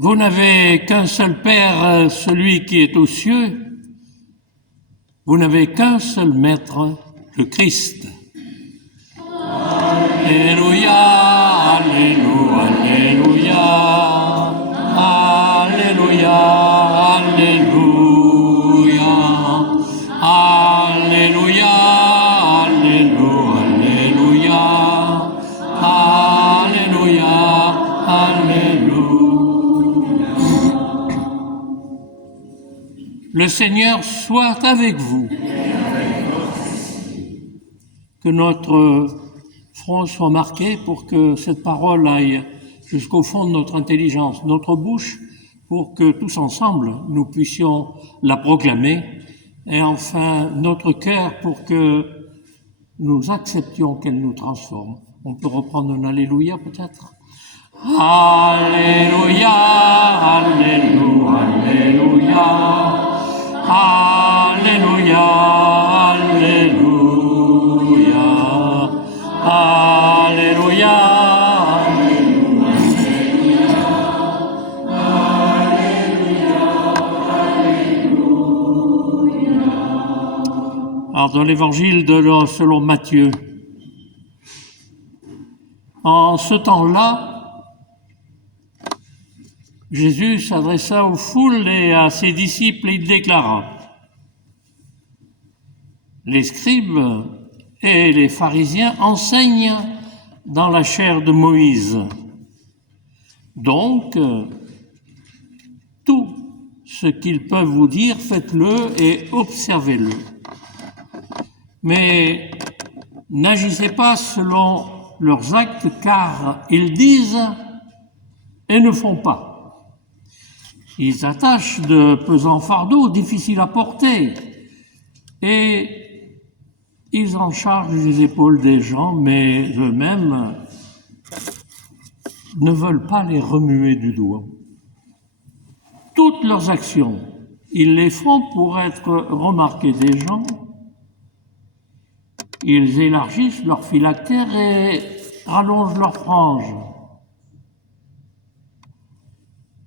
Vous n'avez qu'un seul Père, celui qui est aux cieux. Vous n'avez qu'un seul Maître, le Christ. Alléluia, Alléluia, Alléluia, Alléluia, Alléluia, Alléluia, Alléluia, Alléluia. Le Seigneur soit avec vous. Que notre front soit marqué pour que cette parole aille jusqu'au fond de notre intelligence, notre bouche, pour que tous ensemble nous puissions la proclamer, et enfin notre cœur pour que nous acceptions qu'elle nous transforme. On peut reprendre un Alléluia peut-être? Alléluia, Alléluia, Alléluia, Alléluia, Alléluia, Alors, dans l'évangile selon Matthieu, en ce temps-là, Jésus s'adressa aux foules et à ses disciples, il déclara: les scribes et les pharisiens enseignent dans la chair de Moïse. Donc, tout ce qu'ils peuvent vous dire, faites-le et observez-le. Mais n'agissez pas selon leurs actes, car ils disent et ne font pas. Ils attachent de pesants fardeaux difficiles à porter et ils en chargent les épaules des gens, mais eux-mêmes ne veulent pas les remuer du doigt. Toutes leurs actions, ils les font pour être remarqués des gens. Ils élargissent leurs phylactères et rallongent leurs franges.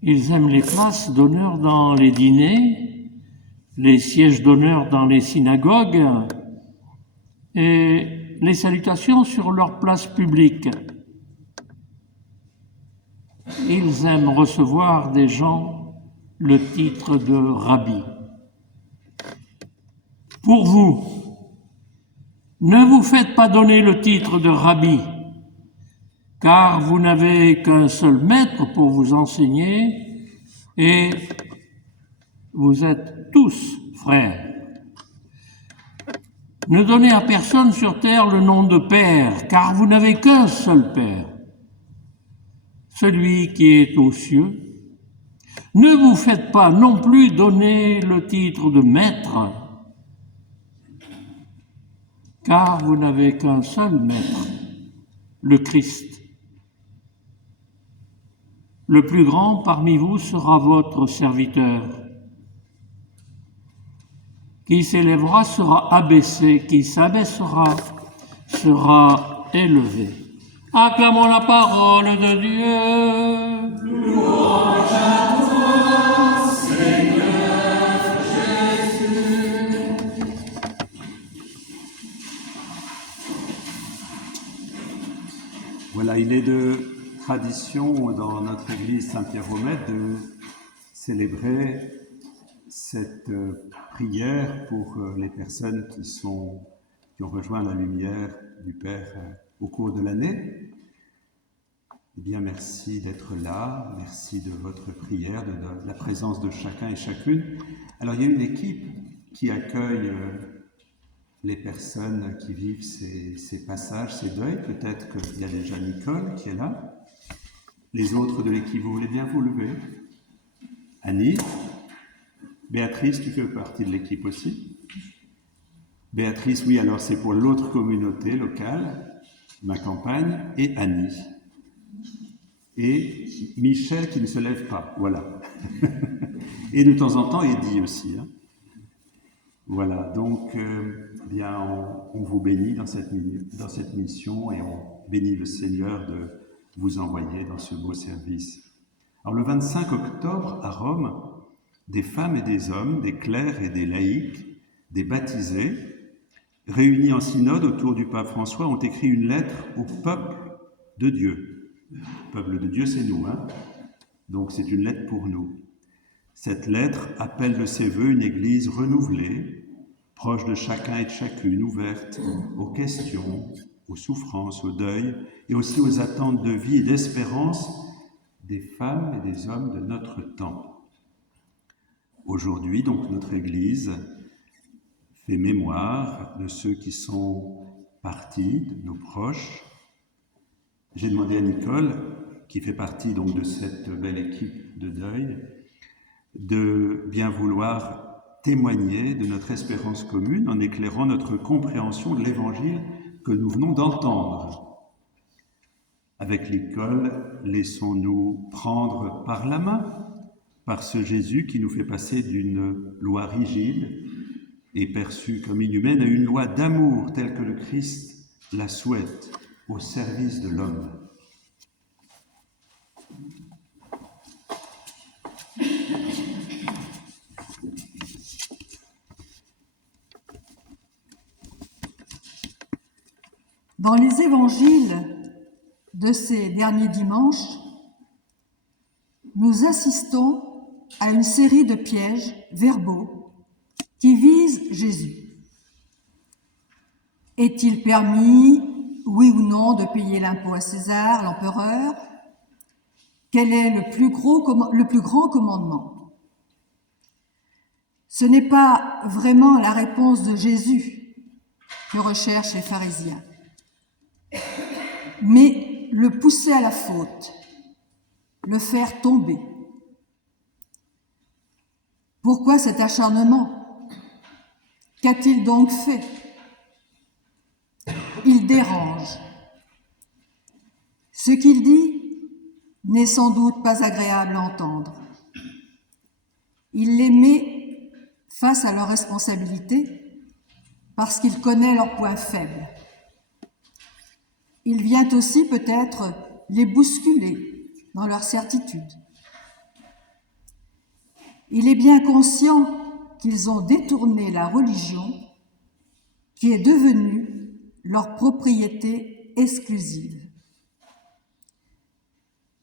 Ils aiment les places d'honneur dans les dîners, les sièges d'honneur dans les synagogues et les salutations sur leurs places publiques. Ils aiment recevoir des gens le titre de rabbi. Pour vous, ne vous faites pas donner le titre de rabbi, car vous n'avez qu'un seul maître pour vous enseigner et vous êtes tous frères. Ne donnez à personne sur terre le nom de Père, car vous n'avez qu'un seul Père, celui qui est aux cieux. Ne vous faites pas non plus donner le titre de Maître, car vous n'avez qu'un seul Maître, le Christ. Le plus grand parmi vous sera votre serviteur. Qui s'élèvera sera abaissé, qui s'abaissera sera élevé. Acclamons la parole de Dieu. Louange à toi, Seigneur Jésus. Voilà, il est de tradition dans notre église Saint-Pierre-Romède de célébrer cette prière pour les personnes qui ont rejoint la lumière du Père au cours de l'année. Eh bien, merci d'être là, merci de votre prière, de la présence de chacun et chacune. Alors, il y a une équipe qui accueille les personnes qui vivent ces passages, ces deuils. Peut-être qu'il y a déjà Nicole qui est là. Les autres de l'équipe, vous voulez bien vous lever? Annie? Béatrice, tu fais partie de l'équipe aussi? Béatrice, oui, alors c'est pour l'autre communauté locale, ma campagne, et Annie. Et Michel qui ne se lève pas, voilà. Et de temps en temps, Eddie aussi. Hein. Voilà, donc, bien, on vous bénit dans cette mission et on bénit le Seigneur de vous envoyer dans ce beau service. Alors le 25 octobre, à Rome, des femmes et des hommes, des clercs et des laïcs, des baptisés, réunis en synode autour du pape François, ont écrit une lettre au peuple de Dieu. Le peuple de Dieu, c'est nous, hein? Donc c'est une lettre pour nous. Cette lettre appelle de ses voeux une église renouvelée, proche de chacun et de chacune, ouverte aux questions, aux souffrances, au deuil et aussi aux attentes de vie et d'espérance des femmes et des hommes de notre temps. Aujourd'hui, donc, notre Église fait mémoire de ceux qui sont partis, de nos proches. J'ai demandé à Nicole, qui fait partie donc de cette belle équipe de deuil, de bien vouloir témoigner de notre espérance commune en éclairant notre compréhension de l'Évangile que nous venons d'entendre. Avec Nicole, laissons-nous prendre par la main par ce Jésus qui nous fait passer d'une loi rigide et perçue comme inhumaine à une loi d'amour telle que le Christ la souhaite au service de l'homme. Dans les évangiles de ces derniers dimanches, nous assistons à une série de pièges verbaux qui visent Jésus. Est-il permis, oui ou non, de payer l'impôt à César, l'empereur? Quel est le plus grand commandement? Ce n'est pas vraiment la réponse de Jésus que recherchent les pharisiens, mais le pousser à la faute, le faire tomber. Pourquoi cet acharnement? Qu'a-t-il donc fait? Il dérange. Ce qu'il dit n'est sans doute pas agréable à entendre. Il les met face à leurs responsabilités parce qu'il connaît leurs points faibles. Il vient aussi peut-être les bousculer dans leur certitude. Il est bien conscient qu'ils ont détourné la religion qui est devenue leur propriété exclusive.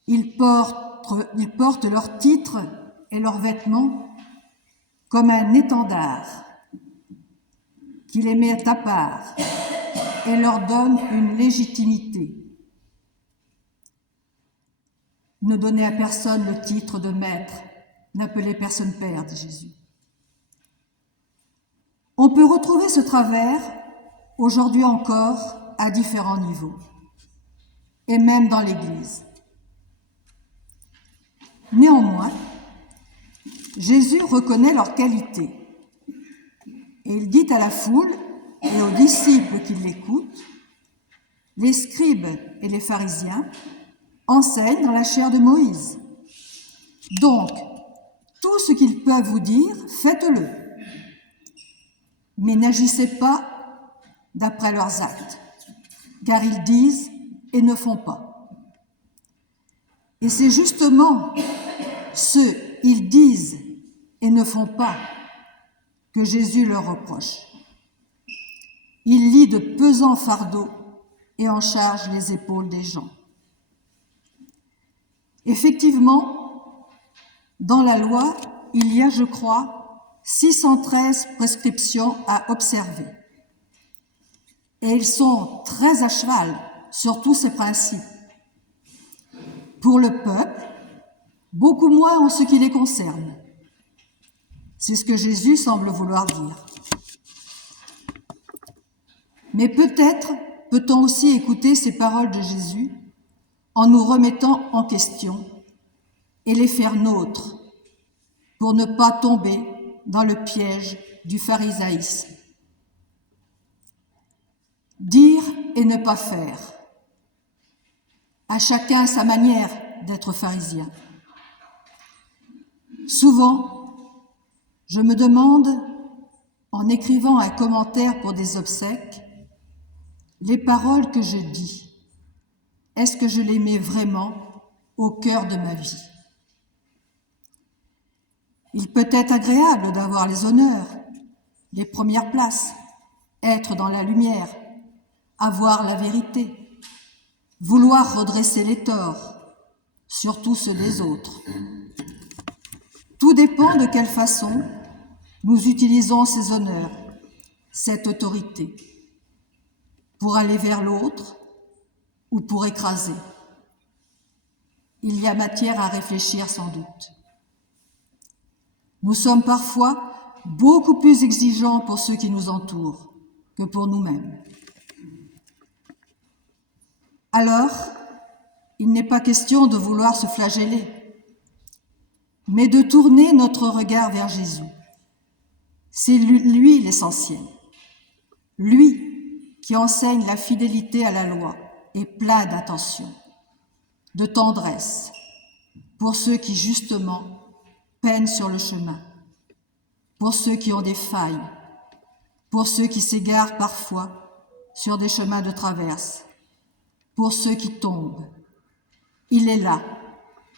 Ils portent leurs titres et leurs vêtements comme un étendard qui les met à part et leur donne une légitimité. Ne donnez à personne le titre de maître, n'appelez personne père, dit Jésus. On peut retrouver ce travers aujourd'hui encore à différents niveaux, et même dans l'Église. Néanmoins, Jésus reconnaît leur qualité, et il dit à la foule et aux disciples qui l'écoutent, les scribes et les pharisiens enseignent dans la chair de Moïse. Donc, tout ce qu'ils peuvent vous dire, faites-le. Mais n'agissez pas d'après leurs actes, car ils disent et ne font pas. Et c'est justement ce « ils disent et ne font pas » que Jésus leur reproche. Il lie de pesants fardeaux et en charge les épaules des gens. Effectivement, dans la loi, il y a, je crois, 613 prescriptions à observer. Et ils sont très à cheval sur tous ces principes. Pour le peuple, beaucoup moins en ce qui les concerne. C'est ce que Jésus semble vouloir dire. Mais peut-être peut-on aussi écouter ces paroles de Jésus en nous remettant en question et les faire nôtres pour ne pas tomber dans le piège du pharisaïsme. Dire et ne pas faire. À chacun sa manière d'être pharisien. Souvent, je me demande, en écrivant un commentaire pour des obsèques, les paroles que je dis, est-ce que je les mets vraiment au cœur de ma vie? Il peut être agréable d'avoir les honneurs, les premières places, être dans la lumière, avoir la vérité, vouloir redresser les torts, surtout ceux des autres. Tout dépend de quelle façon nous utilisons ces honneurs, cette autorité, pour aller vers l'autre ou pour écraser. Il y a matière à réfléchir sans doute. Nous sommes parfois beaucoup plus exigeants pour ceux qui nous entourent que pour nous-mêmes. Alors, il n'est pas question de vouloir se flageller, mais de tourner notre regard vers Jésus. C'est lui l'essentiel. Lui qui enseigne la fidélité à la loi et plein d'attention, de tendresse pour ceux qui justement peinent sur le chemin, pour ceux qui ont des failles, pour ceux qui s'égarent parfois sur des chemins de traverse, pour ceux qui tombent. Il est là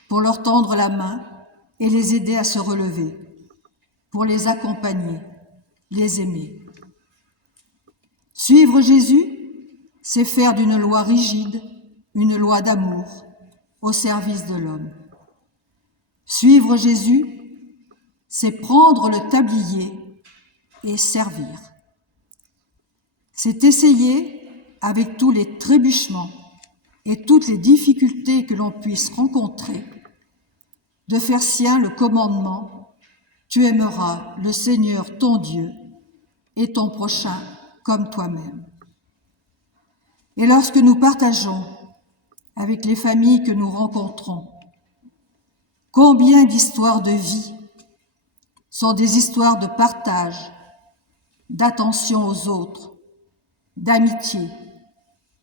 pour leur tendre la main et les aider à se relever, pour les accompagner, les aimer. Suivre Jésus, c'est faire d'une loi rigide une loi d'amour au service de l'homme. Suivre Jésus, c'est prendre le tablier et servir. C'est essayer, avec tous les trébuchements et toutes les difficultés que l'on puisse rencontrer, de faire sien le commandement « Tu aimeras le Seigneur ton Dieu et ton prochain comme toi-même ». Et lorsque nous partageons avec les familles que nous rencontrons, combien d'histoires de vie sont des histoires de partage, d'attention aux autres, d'amitié,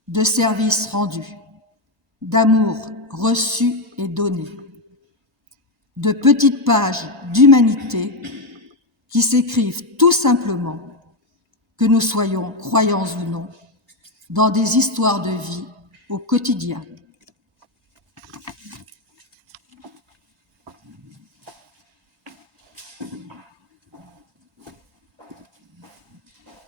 de service rendu, d'amour reçu et donné, de petites pages d'humanité qui s'écrivent tout simplement, que nous soyons croyants ou non, dans des histoires de vie au quotidien.